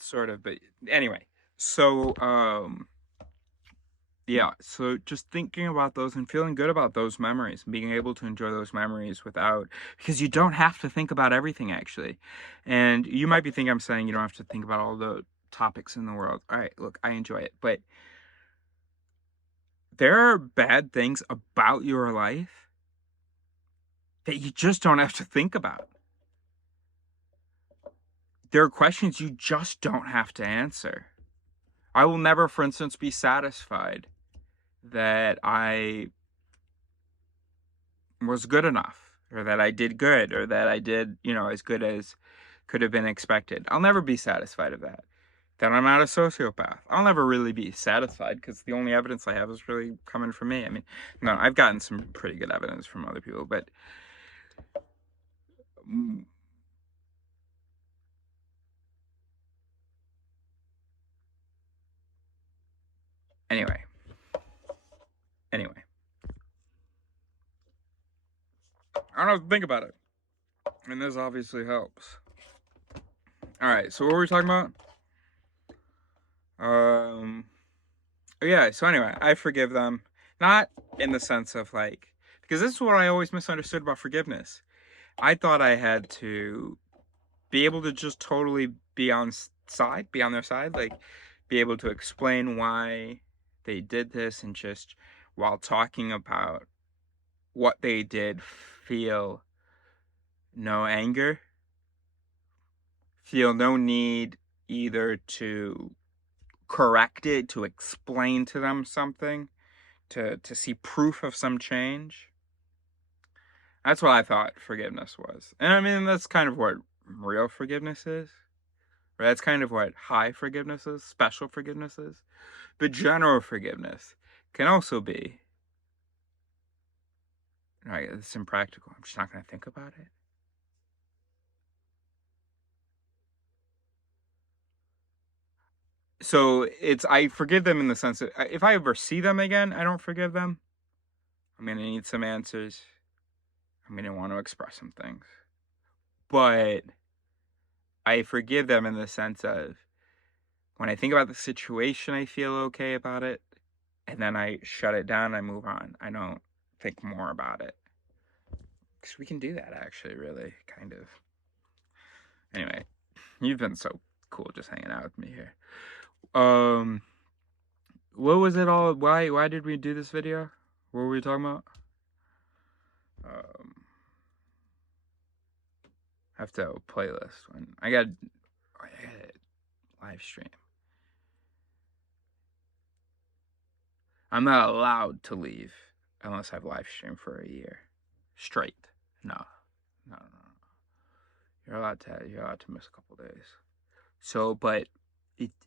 sort of, but anyway. So, yeah, so just thinking about those and feeling good about those memories and being able to enjoy those memories without, because you don't have to think about everything actually. And you might be thinking I'm saying you don't have to think about all the topics in the world. All right, look, I enjoy it, but there are bad things about your life that you just don't have to think about. There are questions you just don't have to answer. I will never, for instance, be satisfied that I was good enough, or that I did good, or that I did, as good as could have been expected. I'll never be satisfied of that. That I'm not a sociopath. I'll never really be satisfied because the only evidence I have is really coming from me. I mean, no, I've gotten some pretty good evidence from other people, but mm, anyway, anyway, I don't have to think about it, and this obviously helps. All right, so what were we talking about? Yeah, so anyway, I forgive them. Not in the sense of like, because this is what I always misunderstood about forgiveness. I thought I had to be able to just totally be be on their side, like be able to explain why they did this and just while talking about what they did, feel no anger, feel no need either to correct it, to explain to them something, to see proof of some change. That's what I thought forgiveness was. And I mean, that's kind of what real forgiveness is. Right? That's kind of what high forgiveness is, special forgiveness is. But general forgiveness can also be, right, it's impractical. I'm just not going to think about it. So I forgive them in the sense that if I ever see them again, I don't forgive them. I'm going to need some answers. I'm going to want to express some things. But I forgive them in the sense of when I think about the situation, I feel okay about it. And then I shut it down, I move on. I don't think more about it. Because we can do that, actually, really, kind of. Anyway, you've been so cool just hanging out with me here. What was it all? Why did we do this video? What were we talking about? I have to have a playlist when I got a live stream. I'm not allowed to leave unless I've live streamed for a year straight. No. You're allowed to miss a couple days. So, but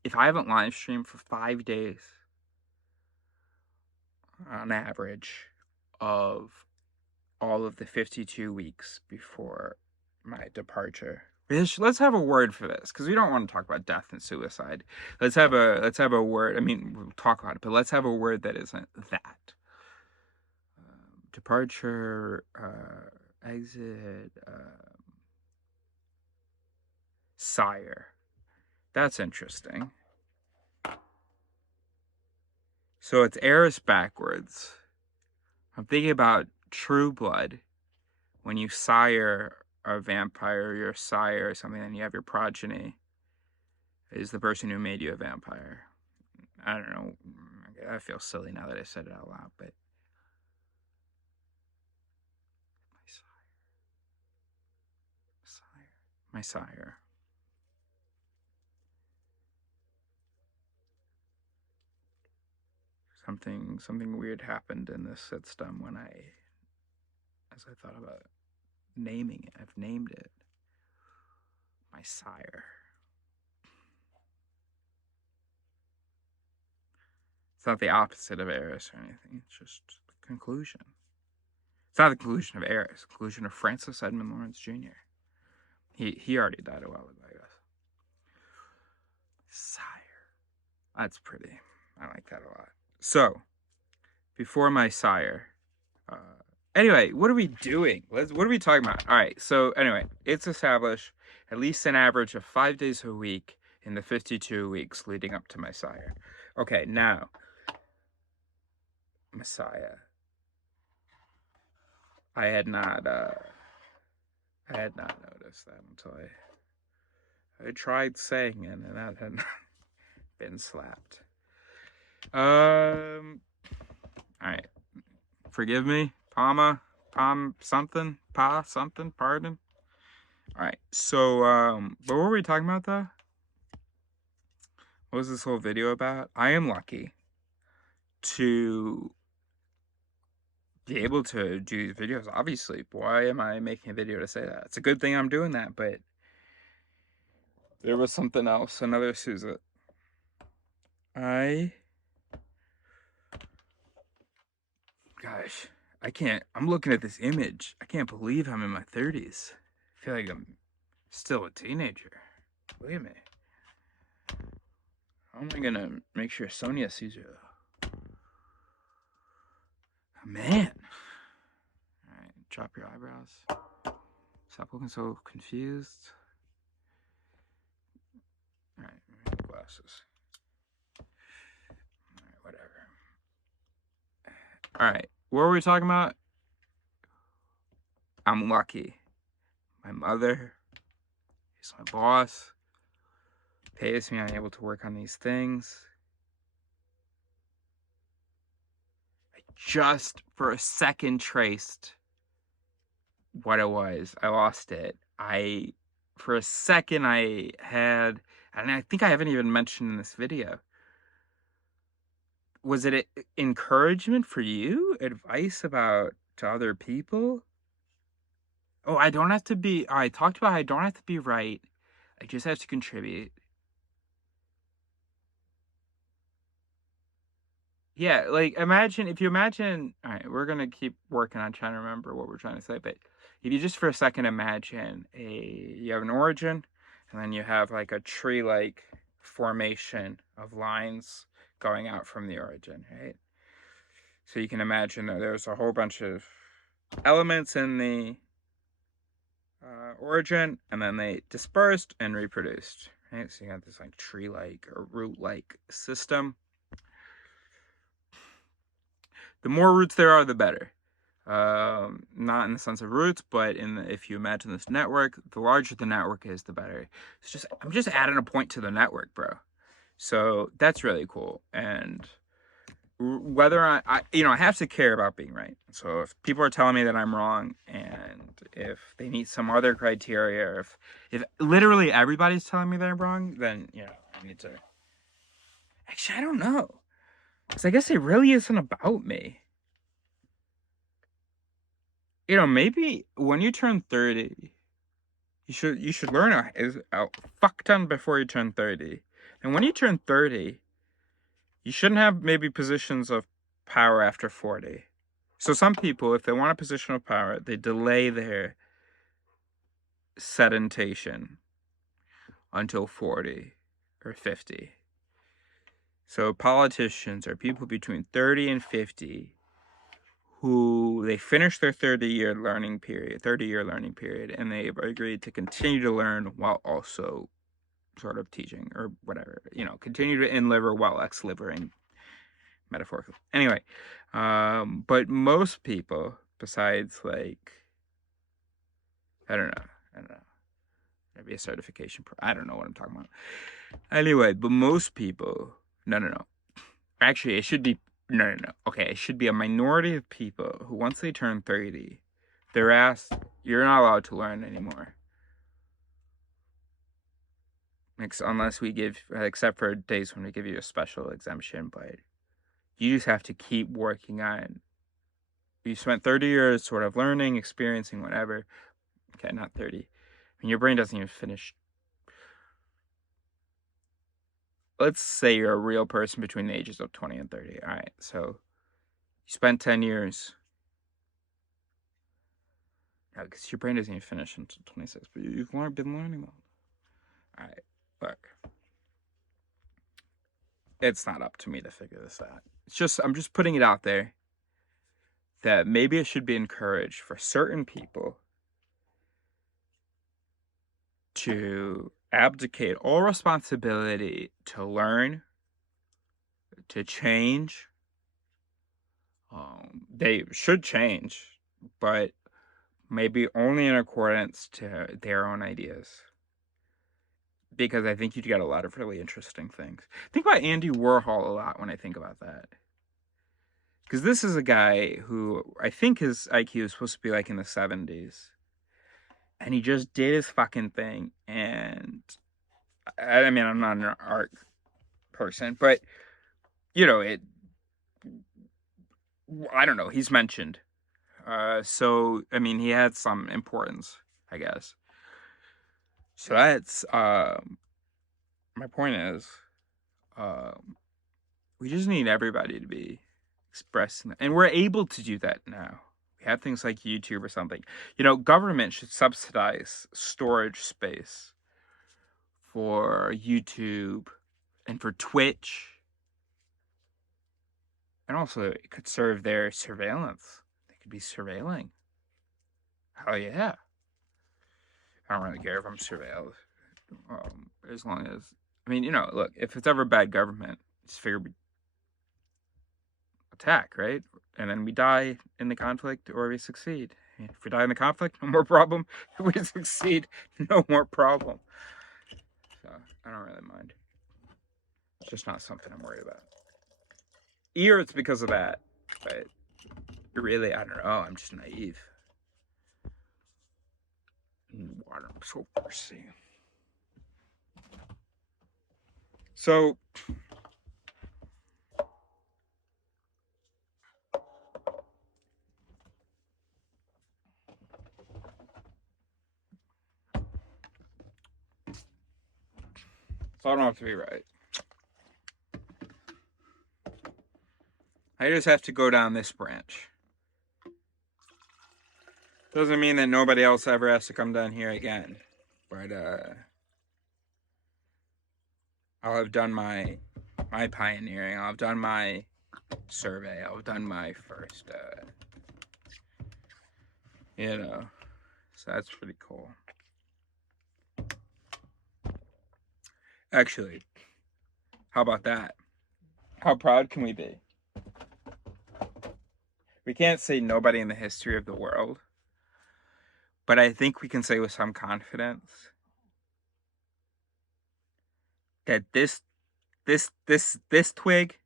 if I haven't live streamed for 5 days on average of all of the 52 weeks before my departure. Let's have a word for this, because we don't want to talk about death and suicide. Let's have a word. I mean, we'll talk about it, but let's have a word that isn't that. Departure, exit, sire. That's interesting. So it's Eris backwards. I'm thinking about True Blood. When you sire a vampire, your sire or something, and you have your progeny is the person who made you a vampire. I don't know. I feel silly now that I said it out loud, but my sire. Something weird happened in this system when as I thought about naming it. I've named it my sire. It's not the opposite of Eris or anything. It's just the conclusion. It's not the conclusion of Eris. The conclusion of Francis Edmund Lawrence Jr. He already died a while ago, I guess. Sire. That's pretty. I like that a lot. So, before my sire. Anyway, what are we doing? What are we talking about? All right. So anyway, it's established at least an average of 5 days a week in the 52 weeks leading up to Messiah. Okay, now, Messiah. I had not noticed that until I tried saying it, and that had not been slapped. All right. Forgive me, pardon. All right. So, what were we talking about though? What was this whole video about? I am lucky to be able to do videos. Obviously, why am I making a video to say that? It's a good thing I'm doing that, but there was something else, another Susan. Gosh, I'm looking at this image. I can't believe I'm in my 30s. I feel like I'm still a teenager. Believe me. How am I gonna make sure Sonia sees you? Man. Alright, drop your eyebrows. Stop looking so confused. Alright, glasses. Alright, whatever. Alright, what were we talking about? I'm lucky. My mother is my boss. Pays me, I'm able to work on these things. I just for a second traced what it was. I lost it. For a second I had, and I think I haven't even mentioned in this video. Was it encouragement for you? Advice to other people? Oh, I don't have to be, I talked about I don't have to be right. I just have to contribute. Yeah, like if you imagine, all right, we're gonna keep working on trying to remember what we're trying to say, but if you just for a second imagine you have an origin, and then you have like a tree-like formation of lines going out from the origin, right? So you can imagine that there's a whole bunch of elements in the origin, and then they dispersed and reproduced, right? So you got this like tree-like or root-like system. The more roots there are, the better. Not in the sense of roots, but if you imagine this network, the larger the network is, the better. I'm just adding a point to the network, bro. So that's really cool. And whether I have to care about being right. So if people are telling me that I'm wrong, and if they meet some other criteria, or if literally everybody's telling me that I'm wrong, then I need to. Actually, I don't know. Because I guess it really isn't about me. Maybe when you turn 30, you should learn a fuck ton before you turn 30. And when you turn 30, you shouldn't have maybe positions of power after 40. So some people, if they want a position of power, they delay their sedentation until 40 or 50. So politicians are people between 30 and 50 who they finish their 30-year learning period, and they've agreed to continue to learn while also sort of teaching or whatever, continue to in-liver while ex-livering, metaphorically. Anyway, but most people, besides like, I don't know, maybe a certification, I don't know what I'm talking about. Anyway, but most people, no. Actually, it should be, no. Okay, it should be a minority of people who, once they turn 30, they're asked, you're not allowed to learn anymore. Unless we except for days when we give you a special exemption, but you just have to keep working on. You spent 30 years sort of learning, experiencing, whatever. Okay, not 30. I mean, your brain doesn't even finish. Let's say you're a real person between the ages of 20 and 30. All right, so you spent 10 years. No, because your brain doesn't even finish until 26, but you've been learning them. All right, look. It's not up to me to figure this out. I'm just putting it out there that maybe it should be encouraged for certain people to abdicate all responsibility to learn, to change. They should change, but maybe only in accordance to their own ideas. Because I think you'd get a lot of really interesting things. Think about Andy Warhol a lot when I think about that. Because this is a guy who I think his IQ is supposed to be like in the 70s. And he just did his fucking thing. And I mean, I'm not an art person, but, you know, I don't know, he's mentioned. So, I mean, he had some importance, I guess. So that's, my point is, we just need everybody to be expressing, and we're able to do that now. We have things like YouTube or something. You know, government should subsidize storage space for YouTube and for Twitch. And also, it could serve their surveillance. They could be surveilling. Hell yeah. I don't really care if I'm surveilled. As long as, I mean, you know, look, if it's ever bad government, just figure we attack, right? And then we die in the conflict or we succeed. If we die in the conflict, no more problem. If we succeed, no more problem. So I don't really mind. It's just not something I'm worried about. Either it's because of that, but really, I don't know. I'm just naive. Water, I'm so thirsty. So, I don't have to be right. I just have to go down this branch. Doesn't mean that nobody else ever has to come down here again. But, I'll have done my pioneering. I'll have done my survey. I'll have done my first, you know. So that's pretty cool. Actually, how about that? How proud can we be? We can't say nobody in the history of the world, but I think we can say with some confidence that this twig,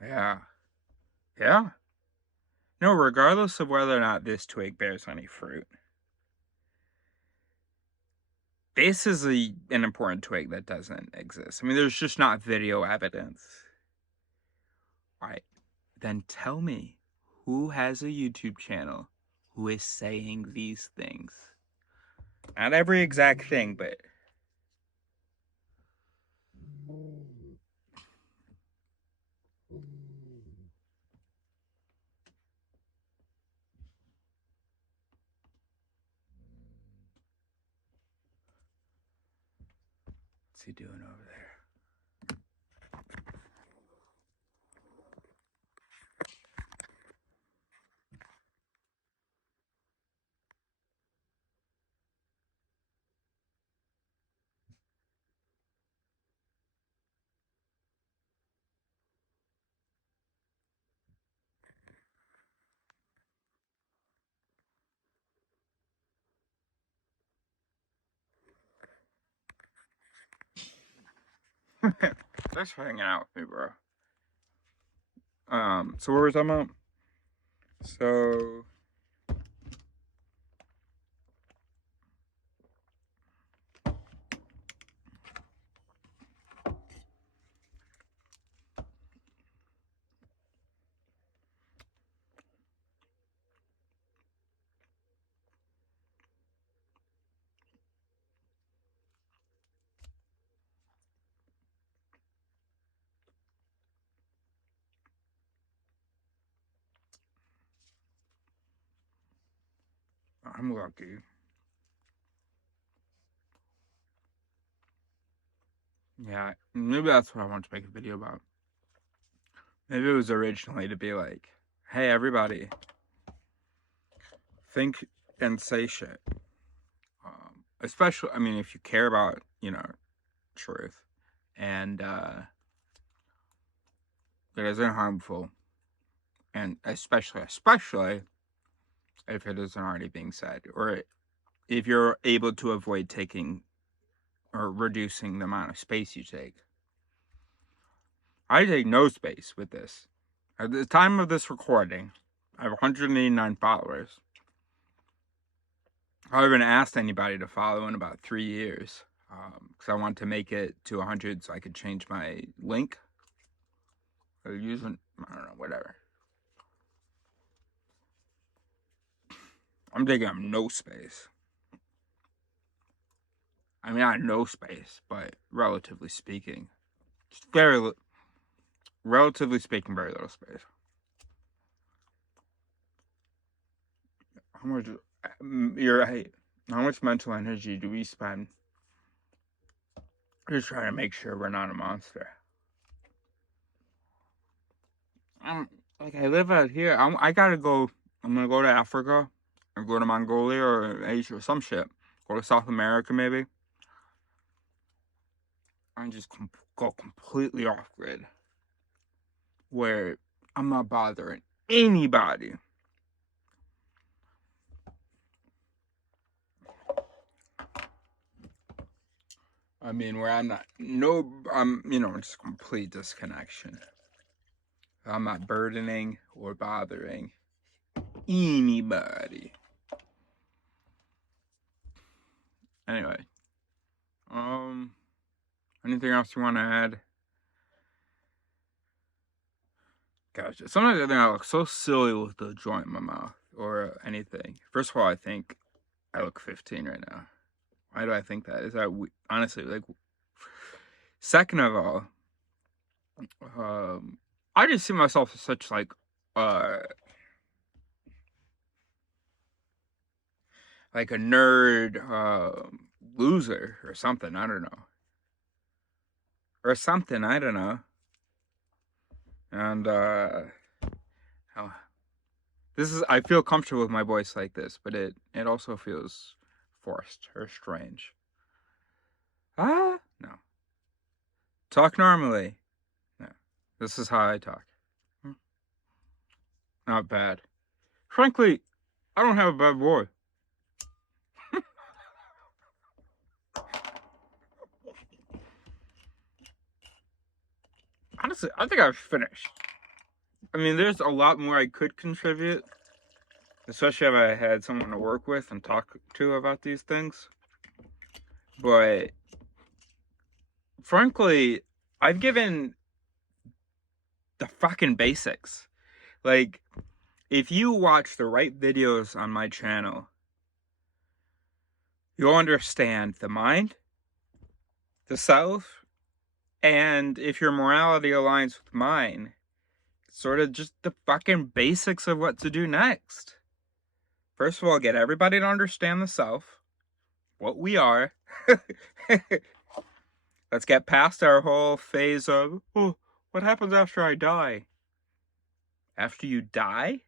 yeah, no, regardless of whether or not this twig bears any fruit, this is an important twig that doesn't exist. I mean, there's just not video evidence. All right, then tell me, who has a YouTube channel who is saying these things? Not every exact thing, but what's he doing over there? Thanks for hanging out with me, bro. So what were we talking about? So I'm lucky. Yeah, maybe that's what I want to make a video about. Maybe it was originally to be like, hey, everybody, think and say shit. Especially, I mean, if you care about, truth, and it isn't harmful, and especially if it isn't already being said, or if you're able to avoid taking or reducing the amount of space you take. I take no space with this. At the time of this recording, I have 189 followers. I haven't asked anybody to follow in about 3 years, because I want to make it to 100 so I could change my link. Or using, I don't know, whatever. I'm taking up no space. I mean, not no space, but relatively speaking, relatively speaking, very little space. How much mental energy do we spend just trying to make sure we're not a monster? Like, I live out here. I gotta go. I'm gonna go to Africa, or go to Mongolia, or Asia, or some shit. Go to South America, maybe. And just go completely off grid, where I'm not bothering anybody. I mean, where I'm just complete disconnection. I'm not burdening or bothering anybody. Anyway, anything else you want to add? Gosh, sometimes I think I look so silly with the joint in my mouth or anything. First of all, I think I look 15 right now. Why do I think that? Is that honestly, like, second of all, I just see myself as such like a nerd loser or something. I don't know. Or something, I don't know. And I feel comfortable with my voice like this, but it also feels forced or strange. No. Talk normally. No. This is how I talk. Not bad. Frankly, I don't have a bad voice. Honestly, I think I've finished. I mean, there's a lot more I could contribute, especially if I had someone to work with and talk to about these things. But frankly, I've given the fucking basics. Like, if you watch the right videos on my channel, you'll understand the mind, the self, and if your morality aligns with mine, sort of just the fucking basics of what to do next. First of all, get everybody to understand the self, what we are. Let's get past our whole phase of, oh, what happens after I die? After you die?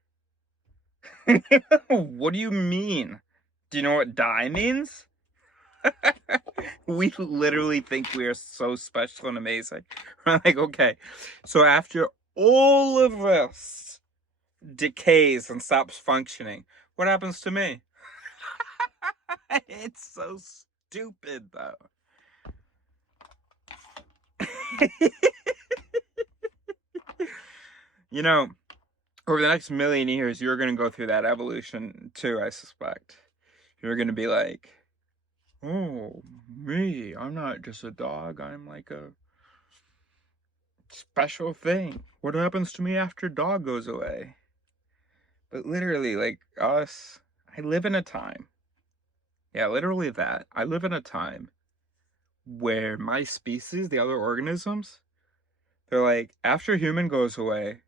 What do you mean? Do you know what die means? We literally think we are so special and amazing. We're like, okay, so after all of this decays and stops functioning, what happens to me? It's so stupid, though. You know, over the next million years, you're going to go through that evolution too, I suspect. You're going to be like, oh, me, I'm not just a dog, I'm like a special thing. What happens to me after dog goes away? But literally, like us, I live in a time. Yeah, literally that. I live in a time where my species, the other organisms, they're like, after human goes away.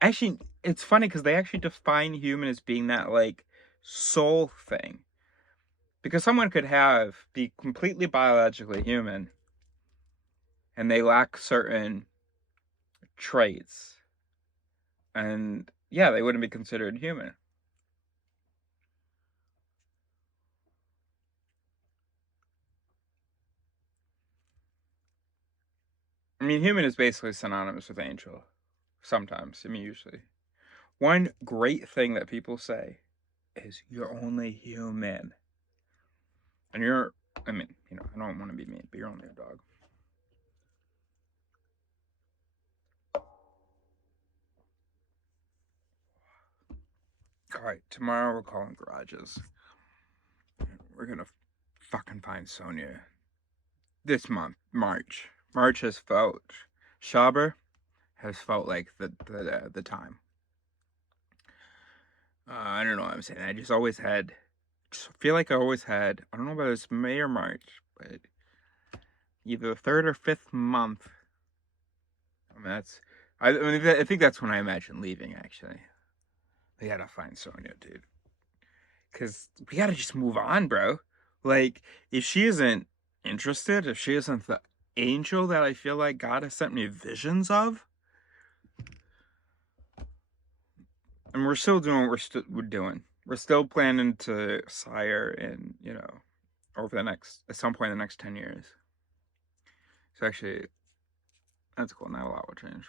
Actually, it's funny because they actually define human as being that, like, soul thing. Because someone could be completely biologically human, and they lack certain traits. And yeah, they wouldn't be considered human. I mean, human is basically synonymous with angel. Sometimes. I mean, usually. One great thing that people say is you're only human. And you're, I mean, you know, I don't want to be mean, but you're only a dog. Alright, tomorrow we're calling garages. We're gonna fucking find Sonia. This month, March. March has felt, Schaber has felt like the time. I don't know what I'm saying. I just always had, just feel like I always had, I don't know about it's May or March, but either the third or fifth month. I mean, I think that's when I imagine leaving, actually. We gotta find Sonia, dude. Because we gotta just move on, bro. Like, if she isn't interested, if she isn't the angel that I feel like God has sent me visions of, and we're still doing what we're doing. We're still planning to sire in, you know, over the next, at some point in the next 10 years. So actually, that's cool. Not a lot will change.